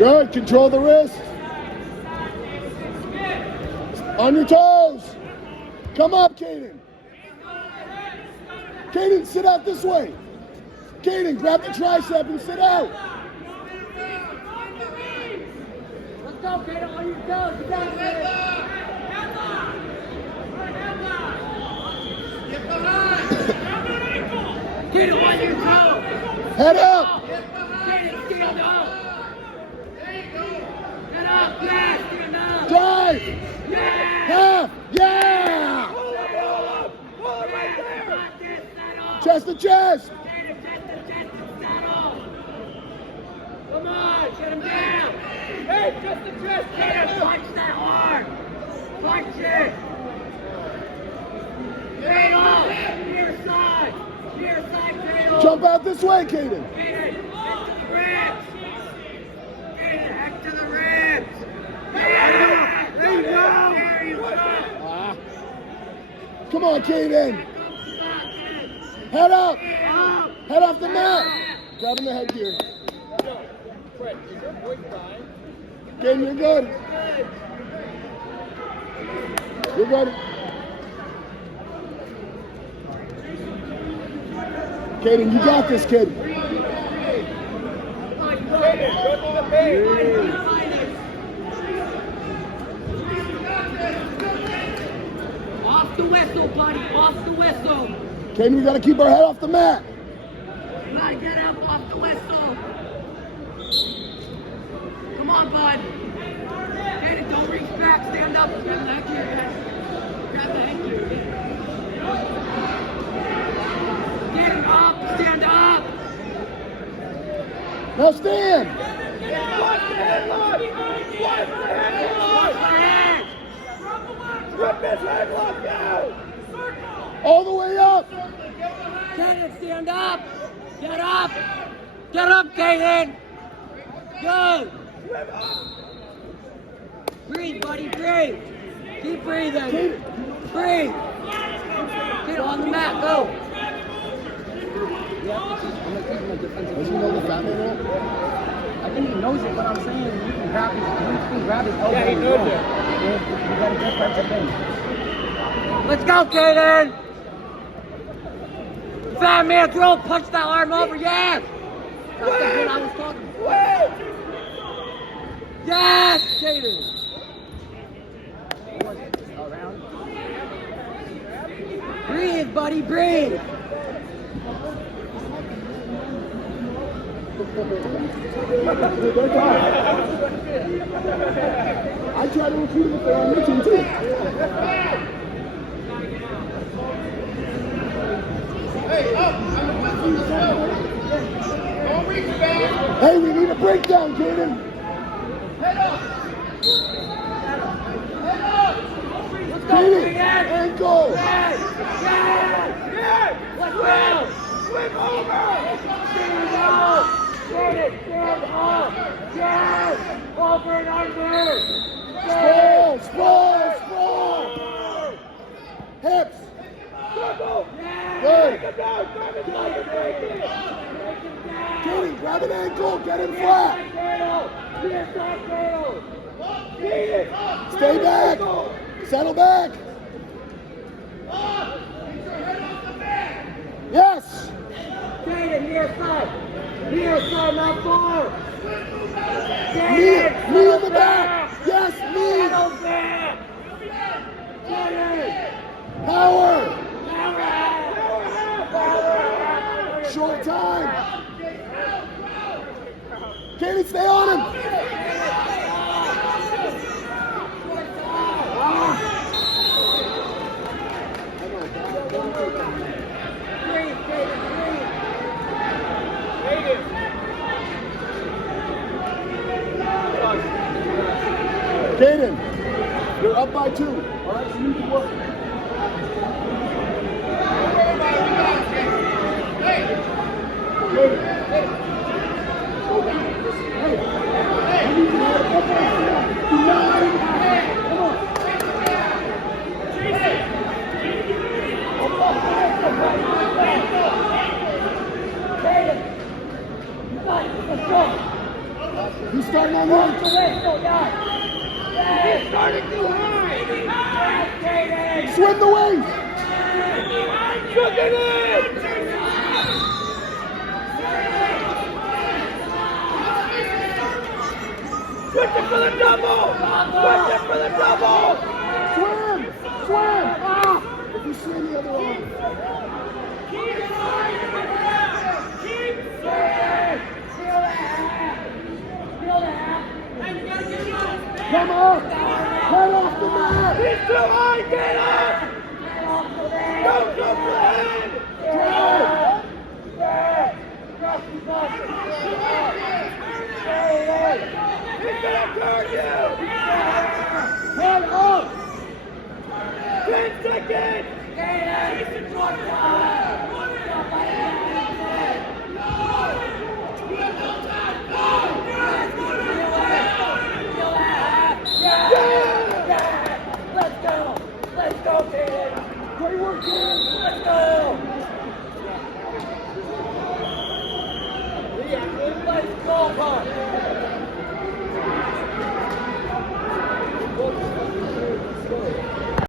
Good, control the wrist. On your toes. Come up, Kayden. Kayden, sit out this way. Kayden, grab the tricep and sit out. Let's go, Kayden, on your toes. You got it. Get behind. Kayden, on your toes. Head up. Kayden, stand up. There you go. Head up, yeah, stand up. Drive. Yeah. Half. Yeah. Pull it right there. Chest to chest. Come on, get him down. Hey, just the chest. Get him, punch that hard. Punch it. Cradle, near side. Near side, cradle. Jump out this way, Kayden. Kayden, head to the ribs. Kayden, head to the ribs. Yeah. There you go. There you go. Come on, Kayden. Head up. Head off the mat. Grab him the headgear. Fred, is your voice fine? Kayden, you're good. You're good. Kayden, you got this, kid. Off the whistle, buddy. Off the whistle. Kayden, we got to keep our head off the mat. You gotta get up off the whistle. Come on, bud. Kayden, don't reach back. Stand up. Grab the headgear. Grab the headgear. Kayden, up. Stand up. Now stand. Watch the head. Rip his head lock out. All the way up. Kayden, stand up. Get up. Get up, Kayden. Go. Breathe, buddy, breathe. Keep breathing. Breathe. Get on the mat, go. Does he know the fat man roll? I think he knows it, but I'm saying you can grab his elbow. Yeah, he knows it. You got a difference of things. Let's go, Kayden. Fat man, throw, punch that arm over, yes. That's the good I was talking about. Yes, Kayden. Around. Breathe, buddy, breathe. I try to recruit him if they're on your team too. Hey, we need a breakdown, Kayden. Head up. Let's go, Kayden, Kayden. ankle. Yes. Let's go. Flip over. Stand up. Kayden, stand up. Yes. Over and under. Sprawl. Hips. Good. Kayden, grab an ankle, get him flat. Stay back. Settle back. Yes. Kayden, near side. Near side, not far. Knee in the back. Yes, knee. Settle back. Kayden. Power. Power. Short time. Kayden, stay on him. Kayden, you're up by 2. All right, so you can work. He's starting on Walk one. the whistle, yeah. He's starting too high. Kayden. Swim the wing. Look at it. Switch it for the double. Switch it for the double. Swim. Swim. Ah. If you swim the other arm. Come up. Head off the mat. He's too high. Get up. Go for the head. He's gonna turn you. Head up. 10 seconds. Let's go, Kayden. Great work, Kayden. Let's go. Let's go, Mark.